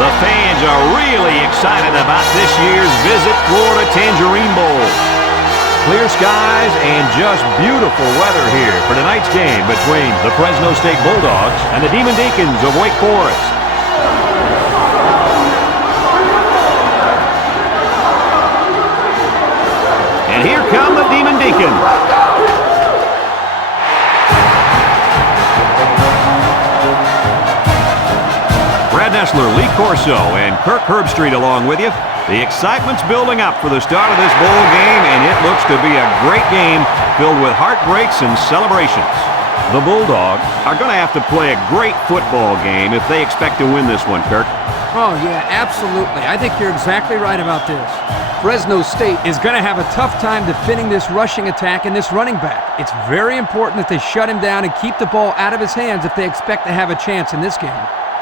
The fans are really excited about this year's Visit Florida Tangerine Bowl. Clear skies and just beautiful weather here for tonight's game between the Fresno State Bulldogs and the Demon Deacons of Wake Forest. And here come the Demon Deacons. Brad Nessler, Lee Corso, and Kirk Herbstreit along with you. The excitement's building up for the start of this bowl game, and it looks to be a great game filled with heartbreaks and celebrations. The Bulldogs are going to have to play a great football game if they expect to win this one, Kirk. Oh, yeah, absolutely. I think you're exactly right about this. Fresno State is going to have a tough time defending this rushing attack and this running back. It's very important that they shut him down and keep the ball out of his hands if they expect to have a chance in this game.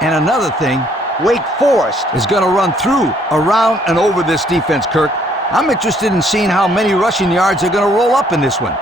And another thing, Wake Forest is going to run through, around, and over this defense, Kirk. I'm interested in seeing how many rushing yards they're going to roll up in this one.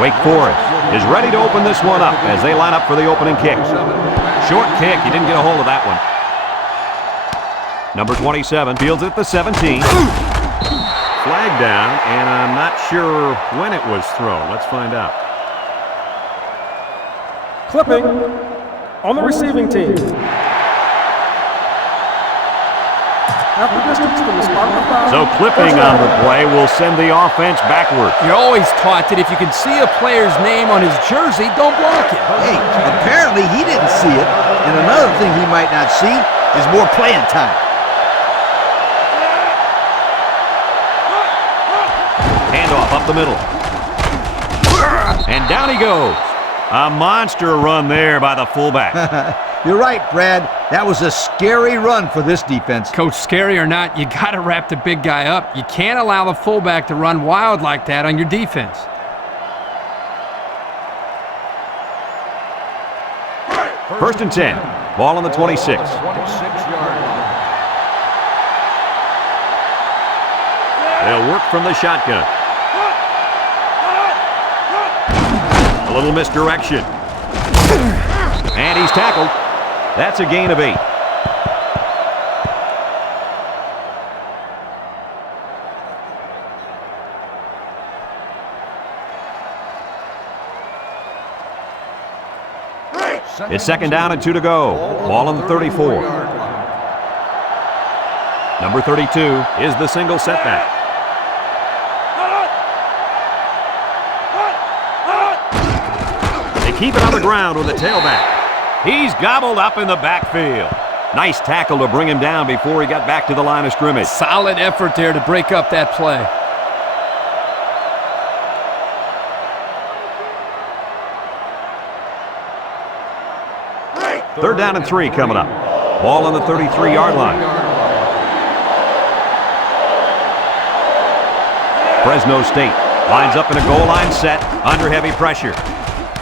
Wake Forest is ready to open this one up as they line up for the opening kick. Short kick. He didn't get a hold of that one. Number 27 fields it at the 17. Flag down, and I'm not sure when it was thrown. Let's find out. Clipping on the receiving team. So clipping on the play will send the offense backward. You're always taught that if you can see a player's name on his jersey, don't block it. Hey, apparently he didn't see it. And another thing he might not see is more playing time. Handoff up the middle. And down he goes. A monster run there by the fullback. You're right, Brad. That was a scary run for this defense. Coach, scary or not, you got to wrap the big guy up. You can't allow the fullback to run wild like that on your defense. First and 10. Ball on the 26. They'll work from the shotgun. A little misdirection. And he's tackled. That's a gain of 8. It's second down and 2 to go. Ball on the 34. Number 32 is the single setback. They keep it on the ground with a tailback. He's gobbled up in the backfield. Nice tackle to bring him down before he got back to the line of scrimmage. Solid effort there to break up that play. Third down and 3 coming up. Ball on the 33-yard line. Fresno State lines up in a goal line set under heavy pressure.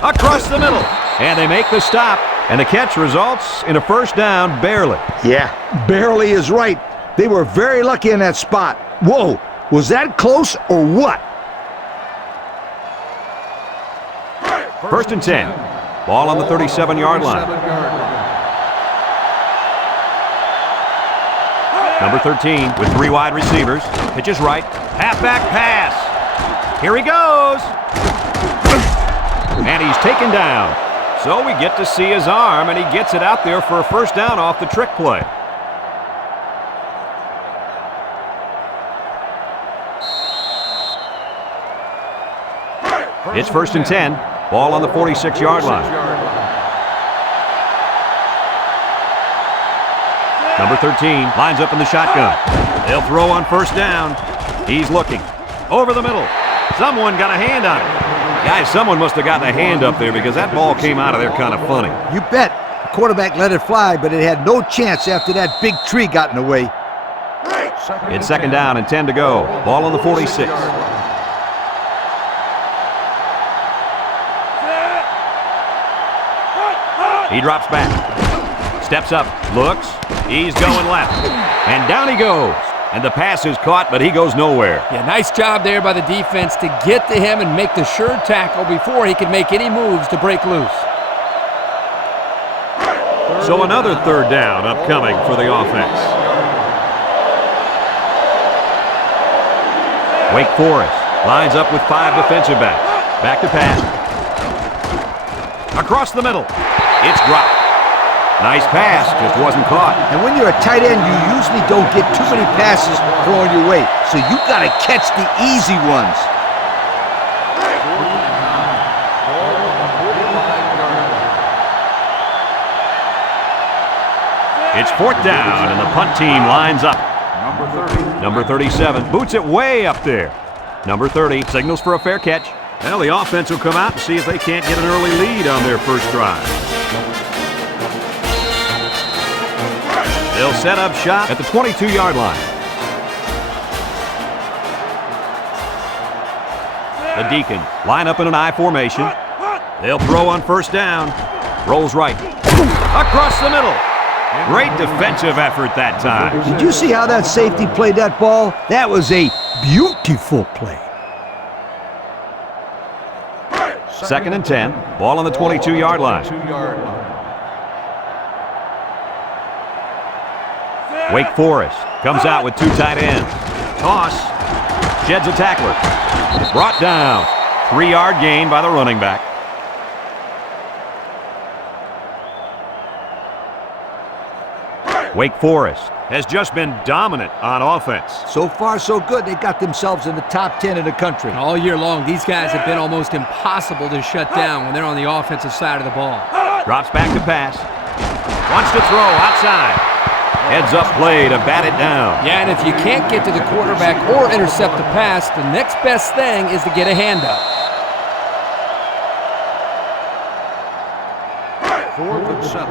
Across the middle. And they make the stop. And the catch results in a first down, barely. Yeah, barely is right. They were very lucky in that spot. Whoa, was that close or what? First and 10. Ball on the 37-yard line. Number 13 with 3 wide receivers. Pitches right. Halfback pass. Here he goes. And he's taken down. So we get to see his arm, and he gets it out there for a first down off the trick play. It's first and 10. Ball on the 46-yard line. Number 13 lines up in the shotgun. They'll throw on first down. He's looking. Over the middle. Someone got a hand on it. Guys, someone must have gotten a hand up there because that ball came out of there kind of funny. You bet. The quarterback let it fly, but it had no chance after that big tree got in the way. It's second down and 10 to go. Ball on the 46. He drops back. Steps up. Looks. He's going left. And down he goes. And the pass is caught, but he goes nowhere. Yeah, nice job there by the defense to get to him and make the sure tackle before he could make any moves to break loose. So another third down upcoming for the offense. Wake Forest lines up with 5 defensive backs. Back to pass. Across the middle. It's dropped. Nice pass, just wasn't caught. And when you're a tight end, you usually don't get too many passes thrown your way. So you got to catch the easy ones. It's 4th down, and the punt team lines up. Number 37 boots it way up there. Number 30 signals for a fair catch. Well, the offense will come out and see if they can't get an early lead on their first drive. They'll set up shop at the 22-yard line. The Deacons line up in an I formation. They'll throw on first down. Rolls right. Across the middle. Great defensive effort that time. Did you see how that safety played that ball? That was a beautiful play. 2nd and 10. Ball on the 22-yard line. Wake Forest comes out with 2 tight ends. Toss. Sheds a tackler. Brought down. 3-yard gain by the running back. Wake Forest has just been dominant on offense. So far, so good. They got themselves in the top 10 in the country. All year long, these guys have been almost impossible to shut down when they're on the offensive side of the ball. Drops back to pass. Wants to throw outside. Heads up play to bat it down. Yeah, and if you can't get to the quarterback or intercept the pass, the next best thing is to get a hand up. 4th and 7.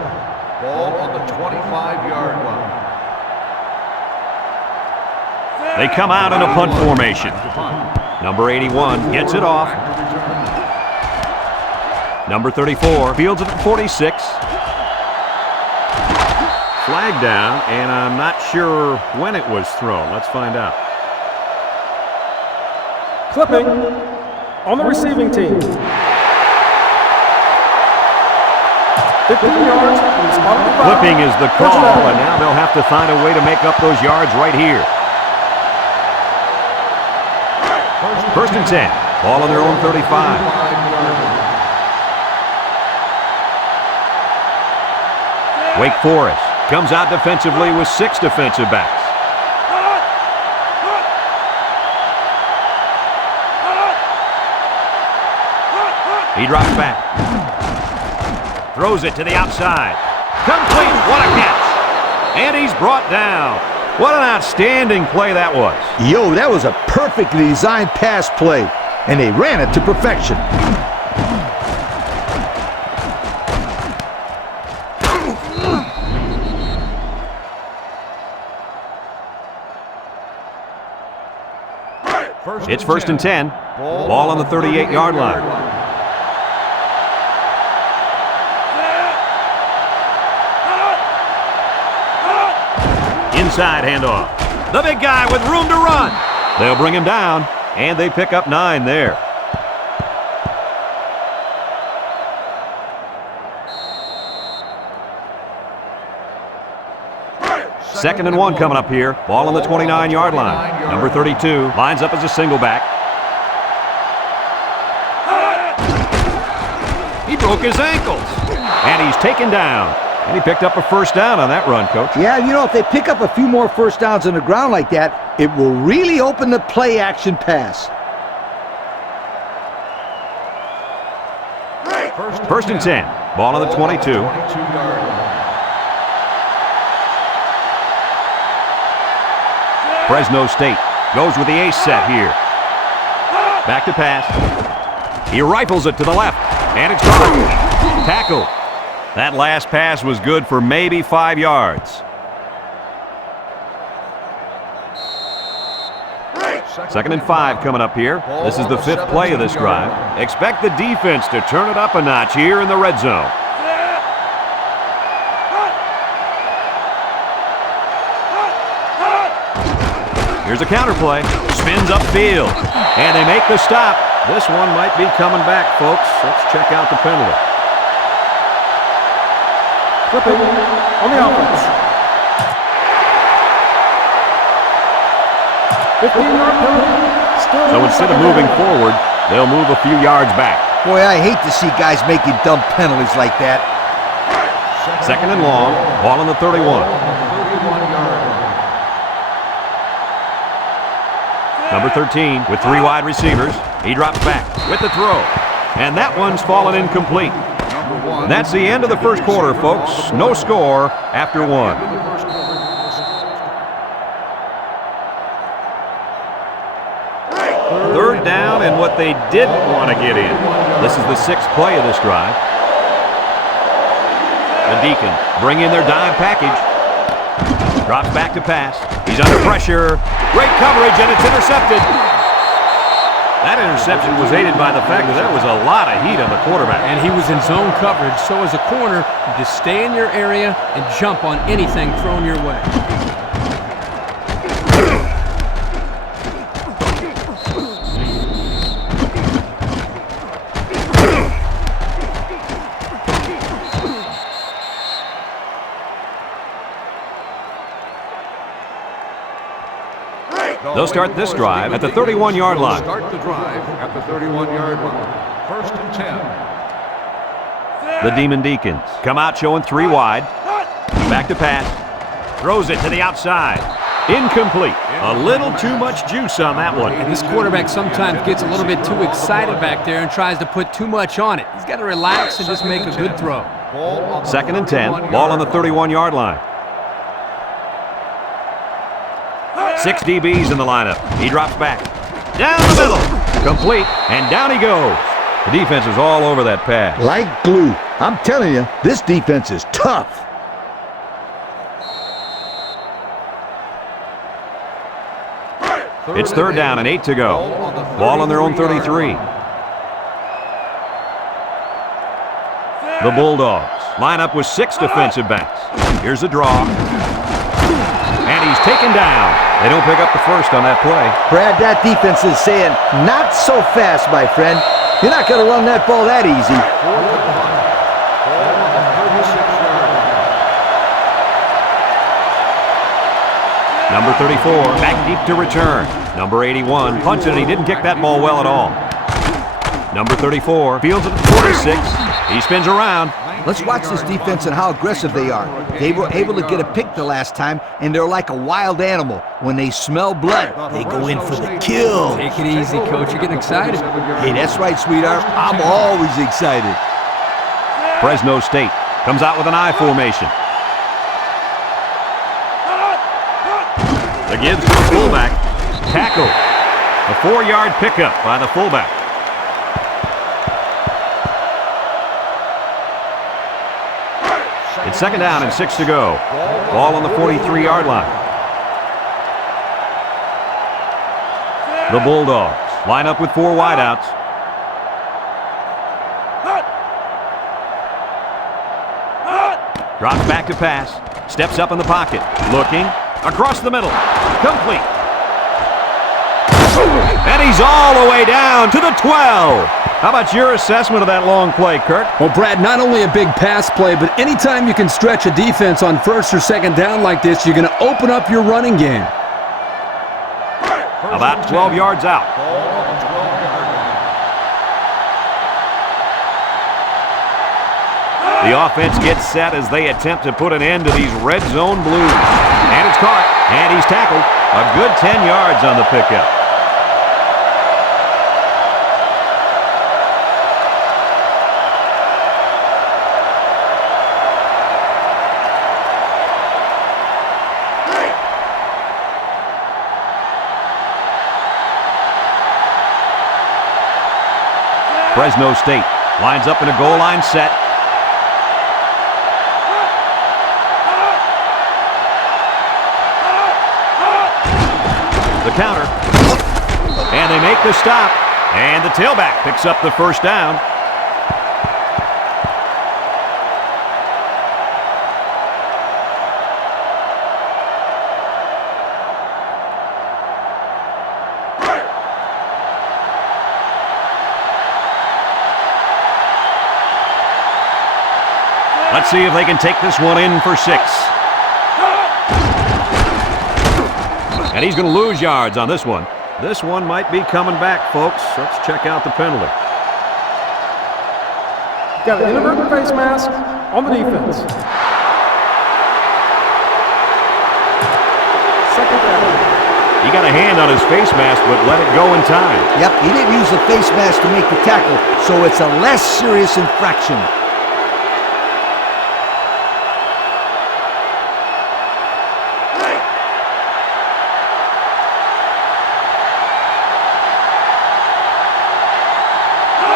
Ball on the 25-yard line. They come out in a punt formation. Number 81 gets it off. Number 34 fields it at 46. Flag down, and I'm not sure when it was thrown. Let's find out. Clipping on the receiving team. 15 yards from the spot of the 5. Flipping is the call, and now they'll have to find a way to make up those yards right here. 1st and 10. Ball on their own 35. Wake Forest comes out defensively with 6 defensive backs. He drops back. Throws it to the outside. Complete. What a catch. And he's brought down. What an outstanding play that was. Yo, that was a perfectly designed pass play, and they ran it to perfection. It's 1st and 10. Ball on the 38-yard line. Inside handoff. The big guy with room to run. They'll bring him down, and they pick up 9 there. Second and 1 coming up here. Ball on the 29-yard line. Number 32 lines up as a single back. He broke his ankles, and he's taken down. And he picked up a first down on that run, Coach. Yeah, you know, if they pick up a few more first downs on the ground like that, it will really open the play-action pass. 1st and 10. Ball on the 22. Fresno State goes with the ace set here. Back to pass. He rifles it to the left, and it's gone. Tackled. That last pass was good for maybe 5 yards. 2nd and 5 coming up here. This is the 5th play of this drive. Expect the defense to turn it up a notch here in the red zone. Here's a counter play. Spins upfield. And they make the stop. This one might be coming back, folks. Let's check out the penalty. Flipping on the offense. 15-yard penalty. So instead of moving forward, they'll move a few yards back. Boy, I hate to see guys making dumb penalties like that. Second and long, ball on the 31. Number 13 with 3 wide receivers. He drops back with the throw. And that one's fallen incomplete. That's the end of the first quarter, folks. No score after 1. Third down and what they didn't want to get in. This is the 6th play of this drive. The Deacons bring in their dime package. Drops back to pass. He's under pressure. Great coverage, and it's intercepted. That interception was aided by the fact that there was a lot of heat on the quarterback. And he was in zone coverage, so as a corner, you just stay in your area and jump on anything thrown your way. They'll start this drive at the 31-yard line. Start the drive at the 31-yard line. 1st and 10. The Demon Deacons come out showing 3 wide. Back to pass. Throws it to the outside. Incomplete. A little too much juice on that one. And this quarterback sometimes gets a little bit too excited back there and tries to put too much on it. He's got to relax and just make a good throw. 2nd and 10. Ball on the 31-yard line. 6 DBs in the lineup. He drops back. Down the middle. Complete. And down he goes. The defense is all over that pass. Like glue. I'm telling you, this defense is tough. It's 3rd down and 8 to go. Ball on their own 33. The Bulldogs line up with 6 defensive backs. Here's a draw. And he's taken down. They don't pick up the first on that play. Brad, that defense is saying, not so fast, my friend. You're not going to run that ball that easy. Number 34, back deep to return. Number 81, punched it, and he didn't kick that ball well at all. Number 34, fields it at 46. He spins around. Let's watch this defense and how aggressive they are. They were able to get a pick the last time, and they're like a wild animal. When they smell blood, they go in for the kill. Take it easy, Coach. You're getting excited. Hey, that's right, sweetheart. I'm always excited. Fresno State comes out with an I formation. The gives to the fullback. Tackle. A 4-yard pickup by the fullback. It's 2nd down and 6 to go. Ball on the 43-yard line. The Bulldogs line up with 4 wideouts. Drops back to pass. Steps up in the pocket. Looking. Across the middle. Complete. And he's all the way down to the 12. How about your assessment of that long play, Kirk? Well, Brad, not only a big pass play, but anytime you can stretch a defense on 1st or 2nd down like this, you're going to open up your running game. About 12 yards out. The offense gets set as they attempt to put an end to these red zone blues. And it's caught, and he's tackled. A good 10 yards on the pickup. Fresno State lines up in a goal line set. The counter. And they make the stop. And the tailback picks up the 1st down. Let's see if they can take this one in for 6. And he's going to lose yards on this one. This one might be coming back, folks. Let's check out the penalty. Got an inadvertent face mask on the defense. Second down. He got a hand on his face mask, but let it go in time. Yep, he didn't use the face mask to make the tackle, so it's a less serious infraction.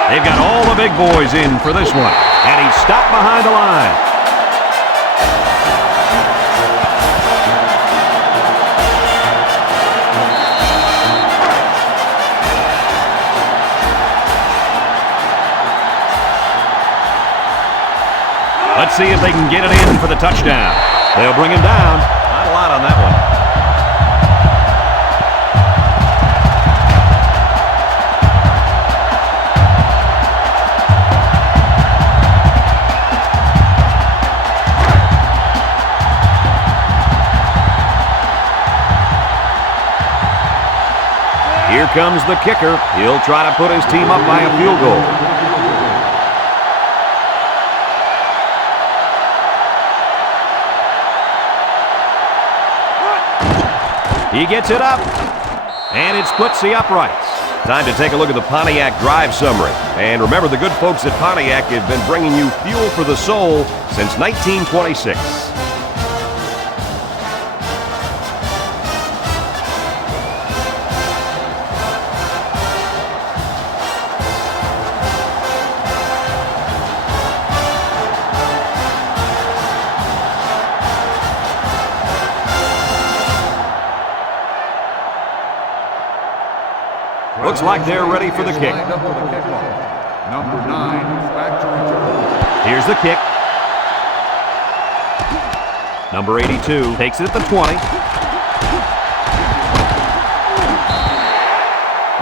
They've got all the big boys in for this one, and he's stopped behind the line. Let's see if they can get it in for the touchdown. They'll bring him down. Not a lot on that one. Here comes the kicker. He'll try to put his team up by a field goal. He gets it up, and it splits the uprights. Time to take a look at the Pontiac drive summary. And remember, the good folks at Pontiac have been bringing you fuel for the soul since 1926. Looks like they're ready for the kick. Number 9, back to return. Here's the kick. Number 82 takes it at the 20.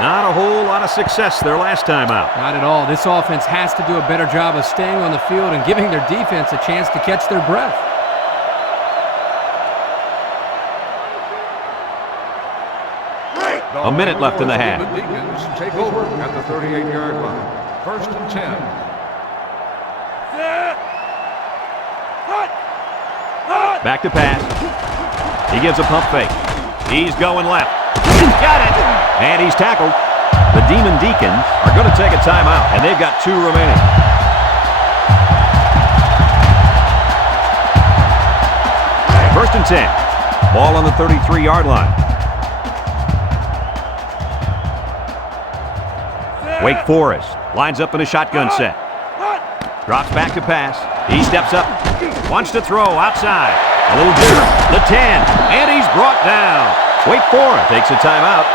Not a whole lot of success their last time out. Not at all. This offense has to do a better job of staying on the field and giving their defense a chance to catch their breath. A minute left in the half. The Deacons take over at the 38-yard line. 1st and 10. Back to pass. He gives a pump fake. He's going left. Got it! And he's tackled. The Demon Deacons are going to take a timeout, and they've got 2 remaining. First and 10. Ball on the 33-yard line. Wake Forest lines up in a shotgun set. Drops back to pass. He steps up. Wants to throw outside. A little dip. The 10. And he's brought down. Wake Forest takes a timeout.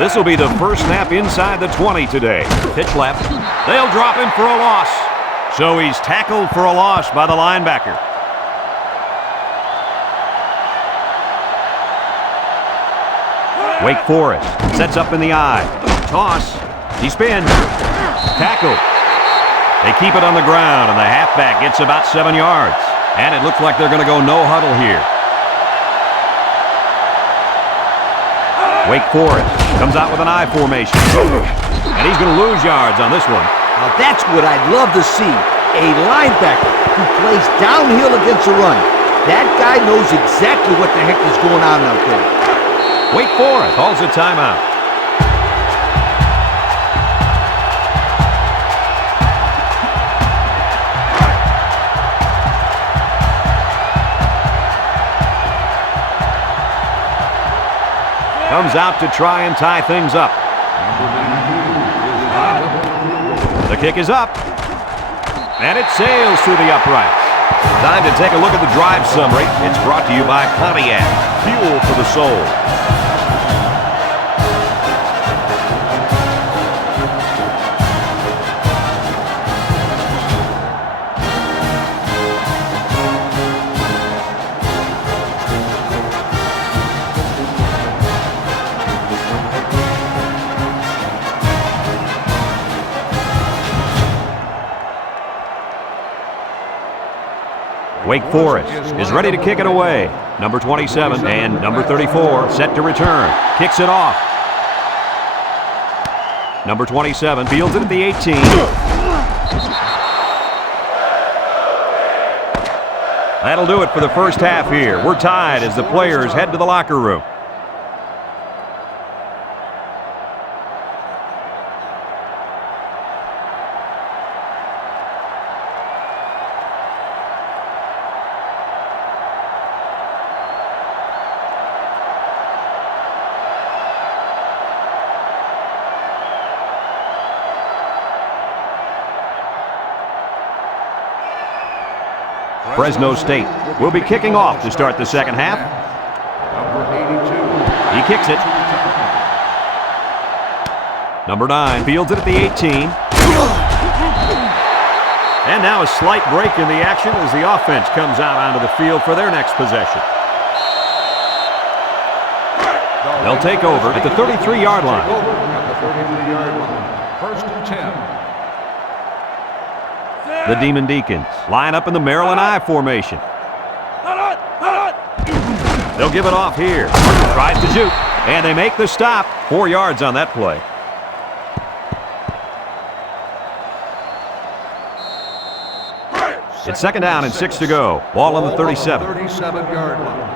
This will be the first snap inside the 20 today. Pitch left. They'll drop him for a loss. So he's tackled for a loss by the linebacker. Wake Forest sets up in the eye. Toss. He spins. Tackle. They keep it on the ground, and the halfback gets about 7 yards. And it looks like they're going to go no huddle here. Wake Forest comes out with an I formation. And he's going to lose yards on this one. Now that's what I'd love to see. A linebacker who plays downhill against the run. That guy knows exactly what the heck is going on out there. Wake Forest calls a timeout. Comes out to try and tie things up. The kick is up. And it sails through the uprights. Time to take a look at the drive summary. It's brought to you by Pontiac. Fuel for the soul. Wake Forest is ready to kick it away. Number 27 and number 34 set to return. Kicks it off. Number 27 fields it at the 18. That'll do it for the first half here. We're tied as the players head to the locker room. Fresno State will be kicking off to start the second half. Number 82. He kicks it. Number 9 fields it at the 18. And now a slight break in the action as the offense comes out onto the field for their next possession. They'll take over at the 33-yard line. At the 33-yard line. First and 10. The Demon Deacons line up in the Maryland I formation. They'll give it off here. Tries to shoot, and they make the stop. 4 yards on that play. It's second down and 6 to go. Ball on the 37. 37-yard line.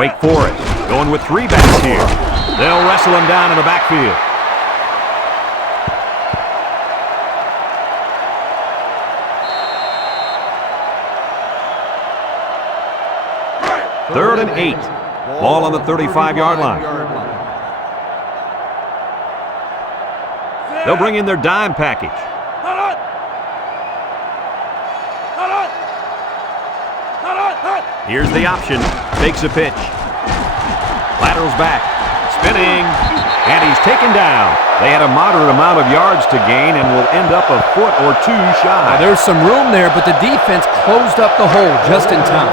Wake Forest going with 3 backs here. They'll wrestle him down in the backfield. Third and 8. Ball on the 35-yard line. They'll bring in their dime package. Here's the option. Takes a pitch. Laterals back. Spinning. And he's taken down. They had a moderate amount of yards to gain and will end up a foot or 2 shy. There's some room there, but the defense closed up the hole just in time.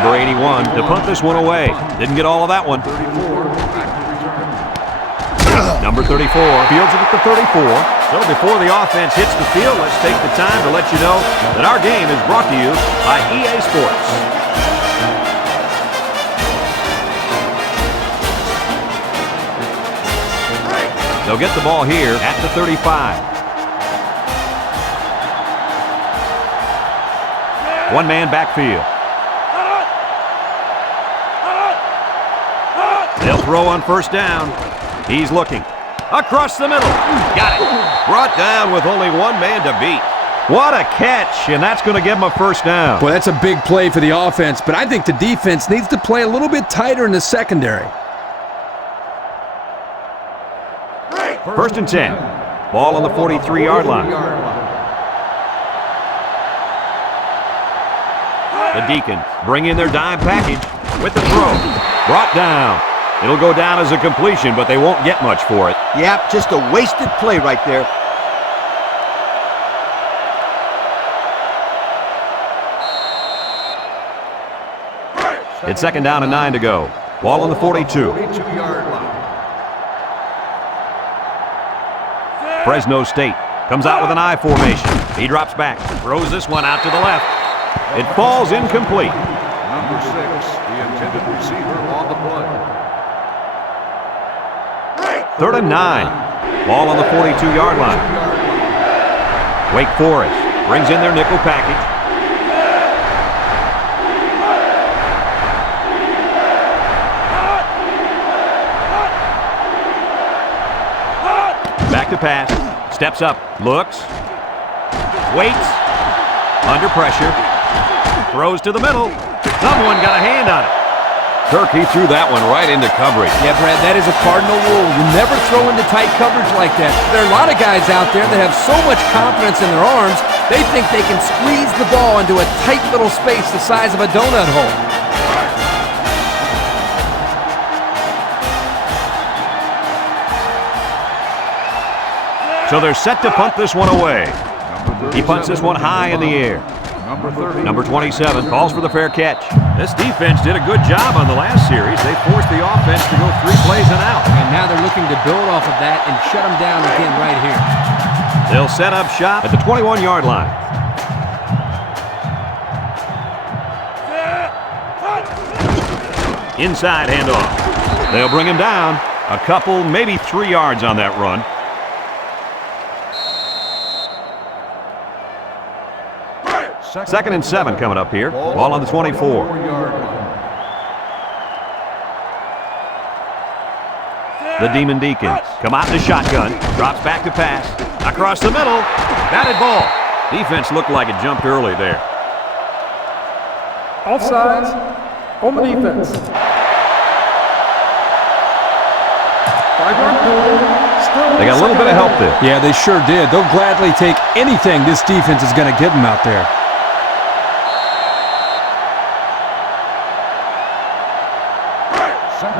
Number 81 to punt this one away. Didn't get all of that one. 34, back to return. Number 34 fields it at the 34. So before the offense hits the field, let's take the time to let you know that our game is brought to you by EA Sports. They'll get the ball here at the 35. One-man backfield. They'll throw on first down. He's looking. Across the middle. Got it. Brought down with only one man to beat. What a catch, and that's going to give him a first down. Boy, that's a big play for the offense, but I think the defense needs to play a little bit tighter in the secondary. First and 10. Ball on the 43-yard line. The Deacons bring in their dime package with the throw. Brought down. It'll go down as a completion, but they won't get much for it. Yep, just a wasted play right there. It's second down and 9 to go. Ball on the 42. 42-yard line. Fresno State comes out with an I formation. He drops back, throws this one out to the left. It falls incomplete. Number 6, the intended receiver on the play. Third and 9. Ball on the 42-yard line. Wake Forest brings in their nickel package. Back to pass. Steps up. Looks. Waits. Under pressure. Throws to the middle. Someone got a hand on it. Kirk, he threw that one right into coverage. Yeah, Brad, that is a cardinal rule. You never throw into tight coverage like that. There are a lot of guys out there that have so much confidence in their arms, they think they can squeeze the ball into a tight little space the size of a donut hole. So they're set to punt this one away. He punts this one high in the air. Number 27 calls for the fair catch. This defense did a good job on the last series. They forced the offense to go 3 plays and out. And now they're looking to build off of that and shut them down again right here. They'll set up shop at the 21-yard line. Inside handoff. They'll bring him down. A couple, maybe 3 yards on that run. Second and 7 coming up here. Ball on the 24. The Demon Deacons come out in the shotgun. Drops back to pass. Across the middle. Batted ball. Defense looked like it jumped early there. Offsides on the defense. 5-yard penalty. Still They got a little bit of help there. Yeah, they sure did. They'll gladly take anything this defense is going to give them out there.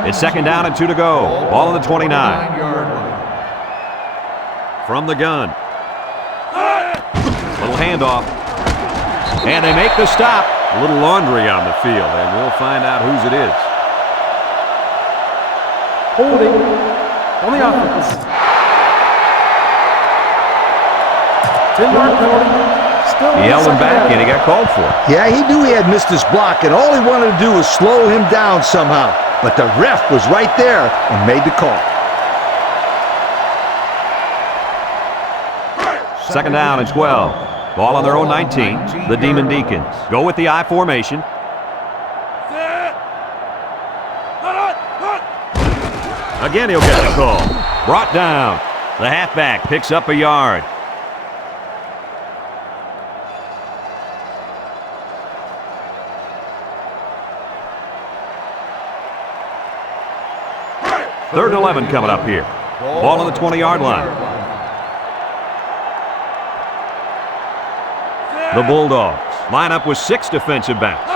It's second down and 2 to go. Ball on the 29. From the gun. Little handoff. And they make the stop. A little laundry on the field, and we'll find out whose it is. holding on the offense. 10-yard penalty. Still He held him back, and he got called for it. Yeah, he knew he had missed his block, and all he wanted to do was slow him down somehow. But the ref was right there and made the call. Second down and 12. Ball on their own 19. The Demon Deacons go with the I formation. Again, he'll get the call. Brought down. The halfback picks up a yard. Third and 11 coming up here. Ball on the 20-yard line. The Bulldogs line up with 6 defensive backs.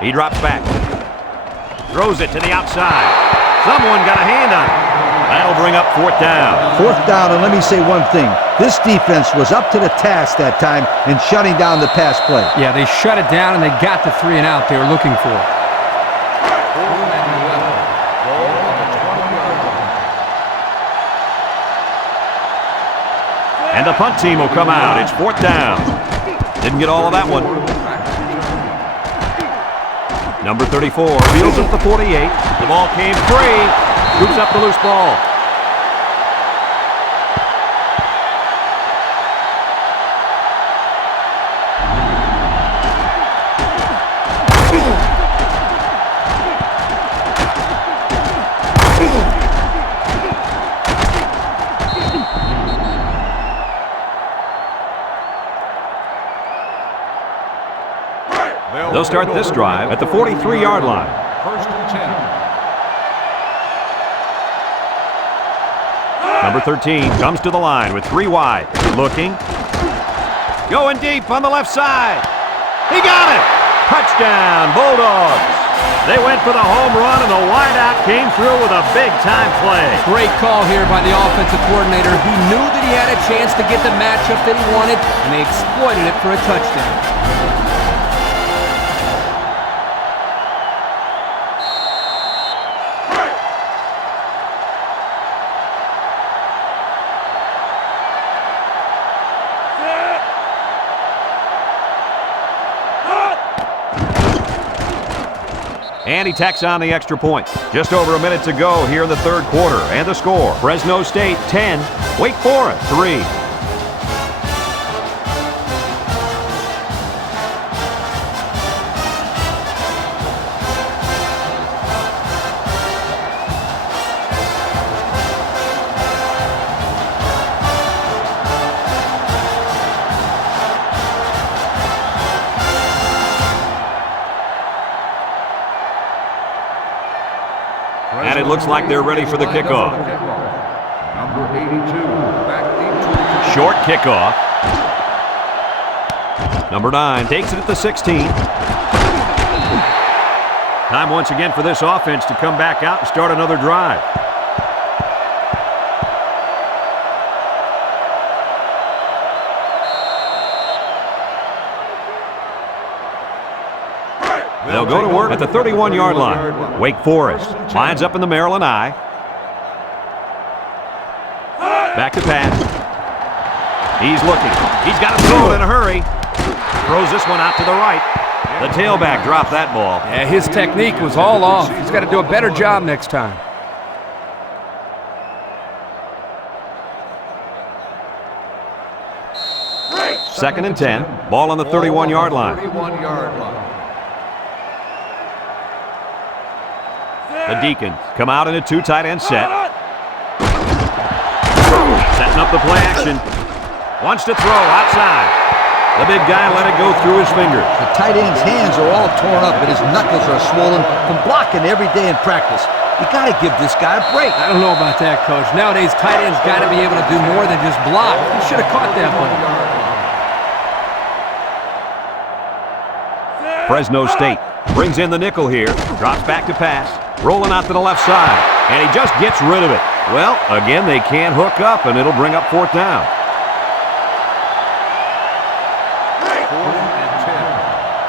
He drops back. Throws it to the outside. Someone got a hand on it. That'll bring up fourth down. Fourth down, and let me say one thing. This defense was up to the task that time in shutting down the pass play. Yeah, they shut it down, and they got the 3 and out they were looking for. And the punt team will come out. It's fourth down. Didn't get all of that one. Number 34 fields up the 48. The ball came free. Scoops up the loose ball. They'll start this drive at the 43-yard line. First and 10. Number 13 comes to the line with 3 wide. Looking. Going deep on the left side. He got it! Touchdown, Bulldogs. They went for the home run, and the wideout came through with a big-time play. Great call here by the offensive coordinator. He knew that he had a chance to get the matchup that he wanted, and they exploited it for a touchdown. And he tacks on the extra point. Just over a minute to go here in the third quarter. And the score, Fresno State 10, Wake Forest 3. And it looks like they're ready for the kickoff. Number 82, back into Short kickoff. Number 9 takes it at the 16. Time once again for this offense to come back out and start another drive. They'll go to work at the 31-yard line. Wake Forest lines up in the Maryland I. Back to pass. He's looking. He's got to throw it in a hurry. Throws this one out to the right. The tailback dropped that ball. Yeah, his technique was all off. He's got to do a better job next time. Second and 10. Ball on the 31-yard line. 31-yard line. The Deacons come out in a two tight end set. Setting up the play action. Wants to throw outside. The big guy let it go through his fingers. The tight end's hands are all torn up and his knuckles are swollen from blocking every day in practice. You got to give this guy a break. I don't know about that, Coach. Nowadays, tight ends got to be able to do more than just block. He should have caught that ball. Fresno State brings in the nickel here. Drops back to pass. Rolling out to the left side. And he just gets rid of it. Well, again, they can't hook up, and it'll bring up fourth down. 4th and 10.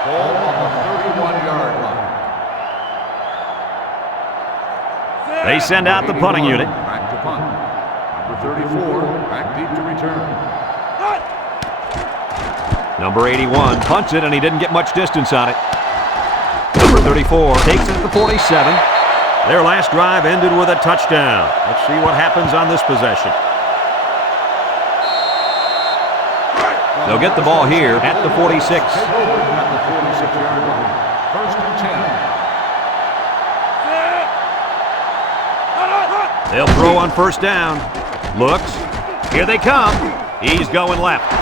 Ball on the 31-yard line. They send out the punting unit. Back to punt. Number 34, back deep to return. Number 81 punts it, and he didn't get much distance on it. Number 34 takes it at the 47. Their last drive ended with a touchdown. Let's see what happens on this possession. They'll get the ball here at the 46. At the 46-yard line. 1st and 10. They'll throw on first down. Looks. Here they come. He's going left.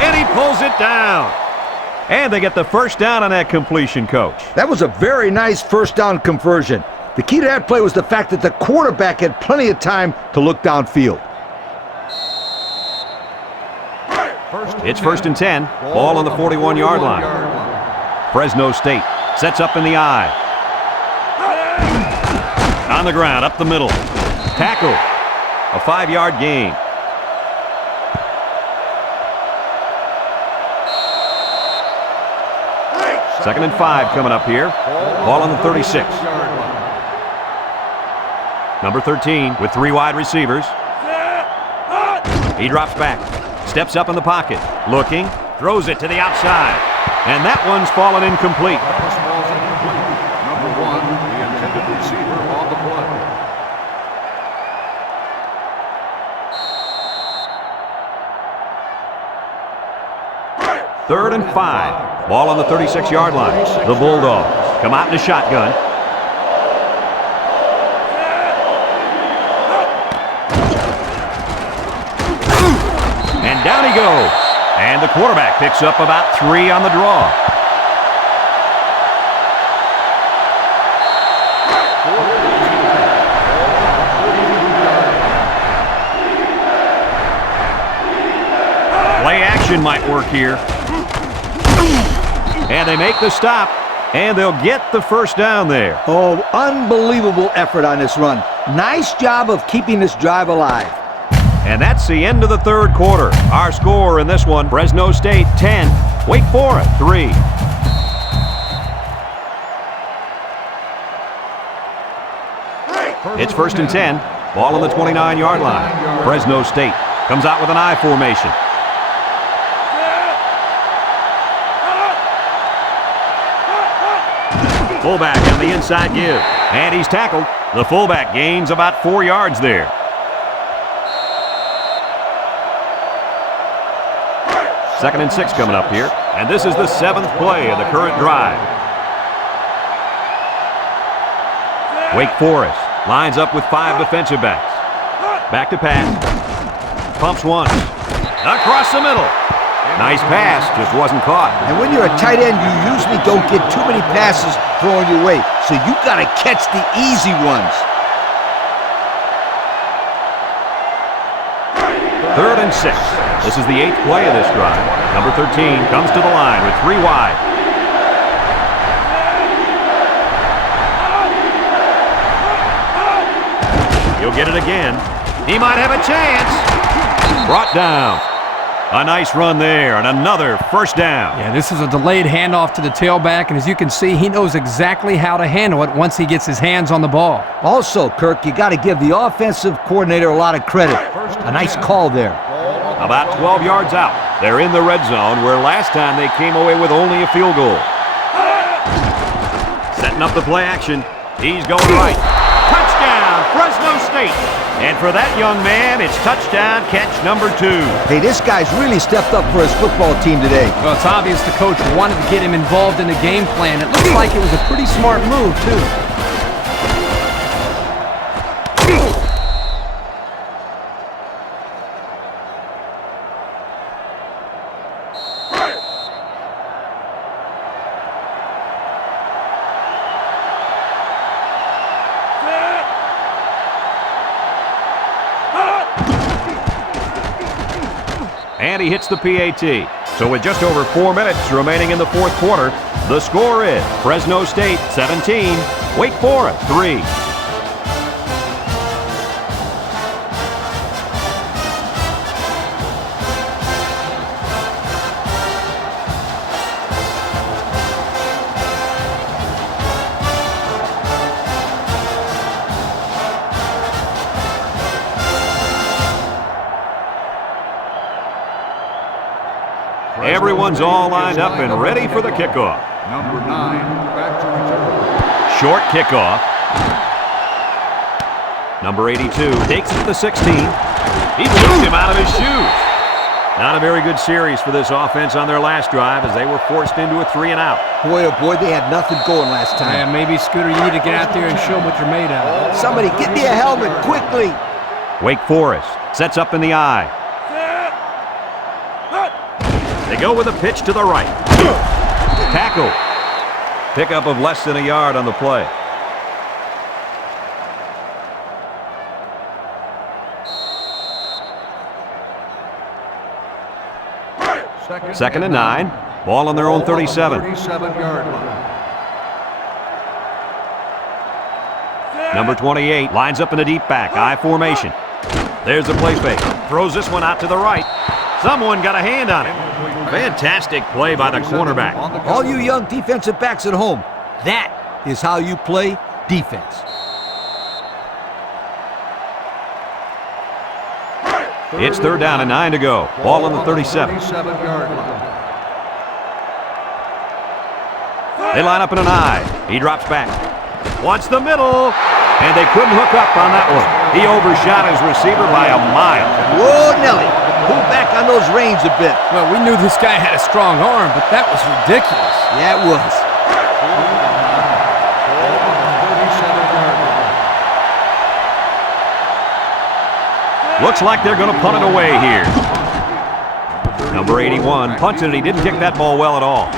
And he pulls it down. And they get the first down on that completion, Coach. That was a very nice first down conversion. The key to that play was the fact that the quarterback had plenty of time to look downfield. It's 1st and 10. Ball on the 41-yard line. Fresno State sets up in the I. On the ground, up the middle. Tackle. A 5-yard gain. Second and 5 coming up here. Ball on the 36. Number 13 with 3 wide receivers. He drops back. Steps up in the pocket. Looking. Throws it to the outside. And that one's fallen incomplete. This ball's incomplete. Number 1, the intended receiver on the play. Third and 5. Ball on the 36-yard line. The Bulldogs come out in a shotgun. And down he goes. And the quarterback picks up about 3 on the draw. Play action might work here. And they make the stop, and they'll get the first down there. Oh, unbelievable effort on this run. Nice job of keeping this drive alive. And that's the end of the third quarter. Our score in this one, Fresno State 10, Wake Forest 3. It's 1st and 10. Ball on the 29-yard line. Fresno State comes out with an I formation. Fullback on the inside give. And he's tackled. The fullback gains about 4 yards there. Second and 6 coming up here. And this is the 7th play of the current drive. Wake Forest lines up with 5 defensive backs. Back to pass. Pumps once. Across the middle. Nice pass, just wasn't caught. And when you're a tight end, you usually don't get too many passes thrown your way. So you got to catch the easy ones. 3rd and 6. This is the 8th play of this drive. Number 13 comes to the line with 3 wide. He'll get it again. He might have a chance. Brought down. A nice run there, and another first down. Yeah, this is a delayed handoff to the tailback, and as you can see, he knows exactly how to handle it once he gets his hands on the ball. Also, Kirk, you got to give the offensive coordinator a lot of credit. A nice call there. About 12 yards out. They're in the red zone, where last time they came away with only a field goal. Setting up the play action. He's going right. Touchdown, Fresno State. And for that young man, it's touchdown catch number 2. Hey, this guy's really stepped up for his football team today. Well, it's obvious the coach wanted to get him involved in the game plan. It looks like it was a pretty smart move, too. And he hits the PAT. So with just over 4 minutes remaining in the fourth quarter, the score is Fresno State 17, Wake Forest 3. Everyone's all lined up and ready for the kickoff. Number 9, back to return. Short kickoff. Number 82 takes it to the 16. He pushed him out of his shoes. Not a very good series for this offense on their last drive as they were forced into a 3-and-out. Boy, oh boy, they had nothing going last time. Yeah, maybe, Scooter, you need to get out there and show them what you're made of. Somebody get me a helmet, quickly. Wake Forest sets up in the I. They go with a pitch to the right. Tackle. Pickup of less than a yard on the play. Second and 9. Ball on their own 37. 37-yard line. Number 28 lines up in a deep back, I formation. There's the play fake. Throws this one out to the right. Someone got a hand on it. Fantastic play by the cornerback. All you young defensive backs at home, that is how you play defense. It's third down and 9 to go. Ball on the 37. 37-yard line. They line up in an I. He drops back. Wants the middle. And they couldn't hook up on that one. He overshot his receiver by a mile. Whoa, Nelly. Pull back on those reins a bit. Well, we knew this guy had a strong arm, but that was ridiculous. Yeah, it was. Looks like they're going to punt it away here. Number 81 punts it, and he didn't kick that ball well at all.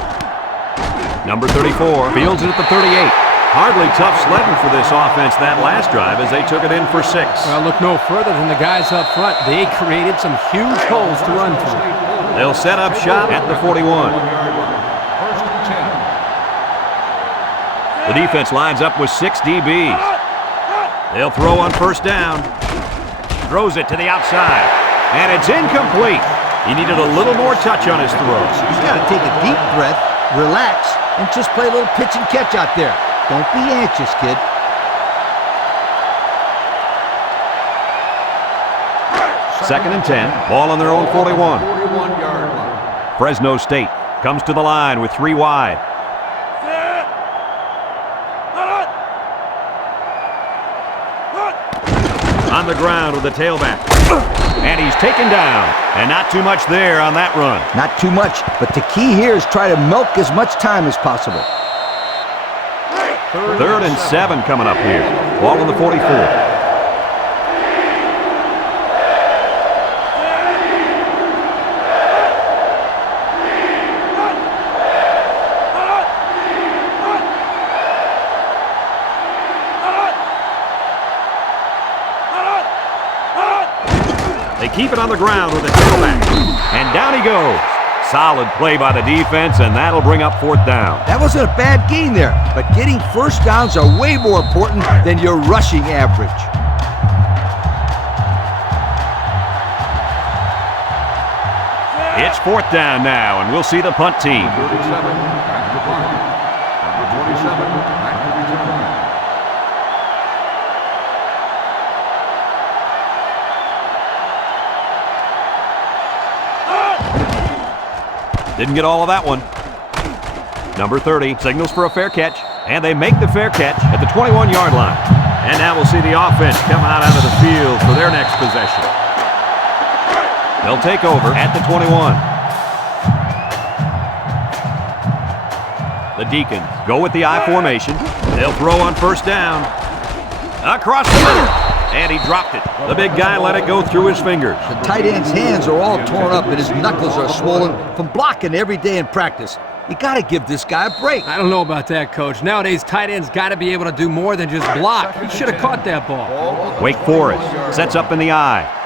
Number 34 fields it at the 38. Hardly tough sledding for this offense that last drive as they took it in for 6. Well, look no further than the guys up front. They created some huge holes to run through. They'll set up shop at the 41. First and 10. The defense lines up with 6 DBs. They'll throw on first down. Throws it to the outside. And it's incomplete. He needed a little more touch on his throw. He's got to take a deep breath, relax, and just play a little pitch and catch out there. Don't be anxious, kid. Second and 10. Ball on their own 41. 41-yard line. Fresno State comes to the line with 3 wide. On the ground with the tailback. And he's taken down. And not too much there on that run. Not too much, but the key here is try to milk as much time as possible. Third and 7 coming up here. Ball on the 44. They keep it on the ground with the tailback. And down he goes. Solid play by the defense, and that'll bring up fourth down. That wasn't a bad gain there, but getting first downs are way more important than your rushing average. It's fourth down now, and we'll see the punt team. 37, back to punt. Number 27, back to return. Didn't get all of that one. Number 30 signals for a fair catch, and they make the fair catch at the 21-yard line. And now we'll see the offense come out onto the field for their next possession. They'll take over at the 21. The Deacons go with the I formation. They'll throw on first down. Across the middle. And he dropped it. The big guy let it go through his fingers. The tight end's hands are all torn up and his knuckles are swollen from blocking every day in practice. You got to give this guy a break. I don't know about that, Coach. Nowadays, tight ends got to be able to do more than just block. He should have caught that ball. Wake Forest sets up in the I.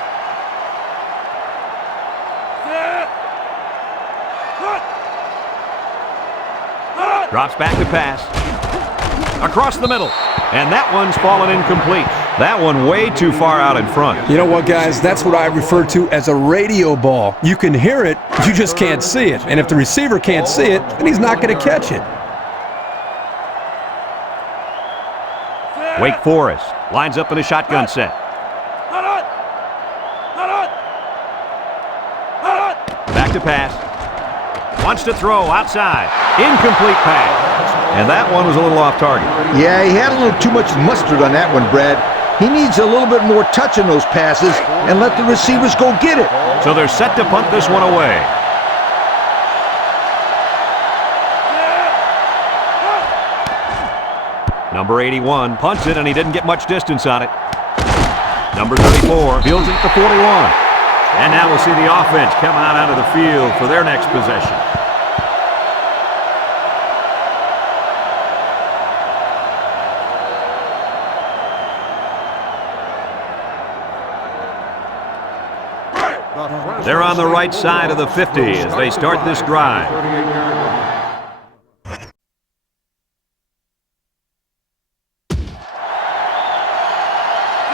Drops back to pass. Across the middle. And that one's fallen incomplete. That one way too far out in front. You know what, guys? That's what I refer to as a radio ball. You can hear it, you just can't see it. And if the receiver can't see it, then he's not going to catch it. Wake Forest lines up in a shotgun set. Back to pass. Wants to throw outside. Incomplete pass. And that one was a little off target. Yeah, he had a little too much mustard on that one, Brad. He needs a little bit more touch in those passes and let the receivers go get it. So they're set to punt this one away. Number 81 punts it, and he didn't get much distance on it. Number 34 fields it at the 41. And now we'll see the offense come out onto the field for their next possession. They're on the right side of the 50 as they start this drive.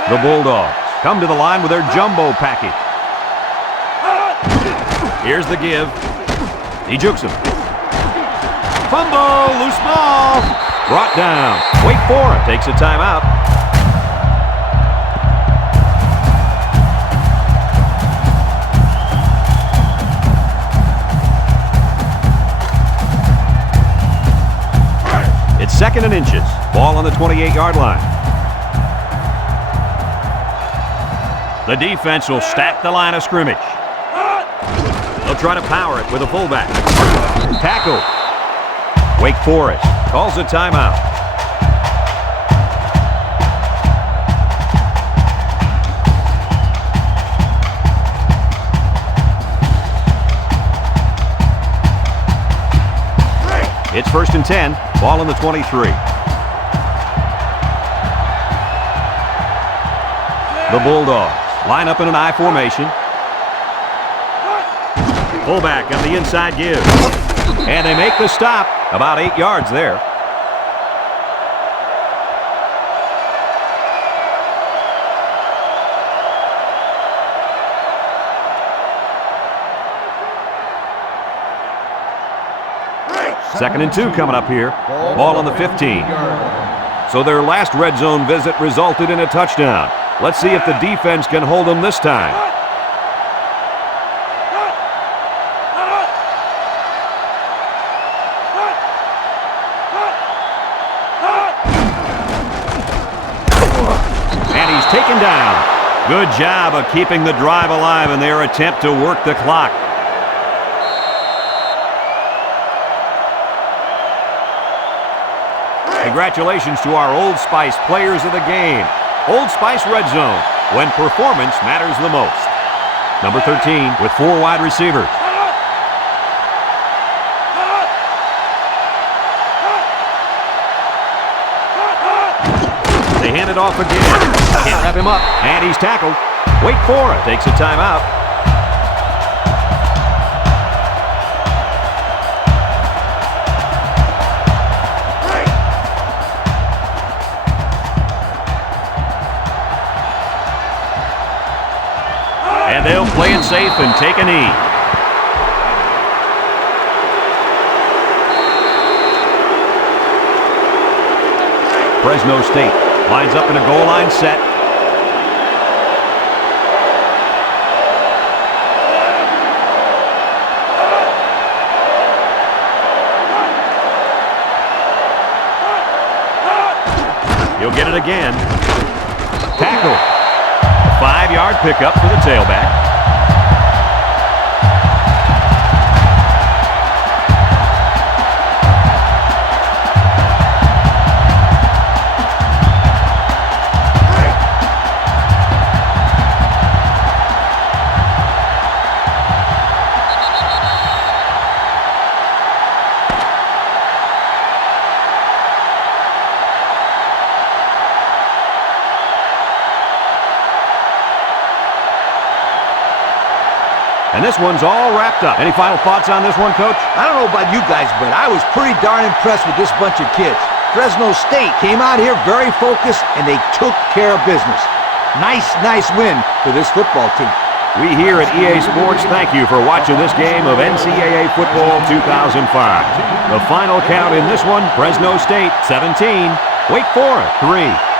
The Bulldogs come to the line with their jumbo package. Here's the give. He jukes him. Fumble, loose ball. Brought down. Wake Forest takes a timeout. It's 2nd and inches. Ball on the 28-yard line. The defense will stack the line of scrimmage. They'll try to power it with a fullback. Tackle. Wake Forest calls a timeout. It's 1st and 10. Ball on the 23. The Bulldogs line up in an I formation. Fullback on the inside give. And they make the stop. About 8 yards there. Second and 2 coming up here. Ball on the 15. So their last red zone visit resulted in a touchdown. Let's see if the defense can hold them this time. And he's taken down. Good job of keeping the drive alive in their attempt to work the clock. Congratulations to our Old Spice players of the game. Old Spice Red Zone, when performance matters the most. Number 13 with 4 wide receivers. They hand it off again. Can't wrap him up. And he's tackled. Wake Forest takes a timeout. And they'll play it safe and take a knee. Fresno State lines up in a goal line set. He'll get it again. Tackle. A 5-yard pickup for the tailback. And this one's all wrapped up. Any final thoughts on this one, Coach? I don't know about you guys, but I was pretty darn impressed with this bunch of kids. Fresno State came out here very focused, and they took care of business. Nice win for this football team. We here at EA Sports thank you for watching this game of NCAA Football 2005. The final count in this one, Fresno State 17, Wake Forest 3.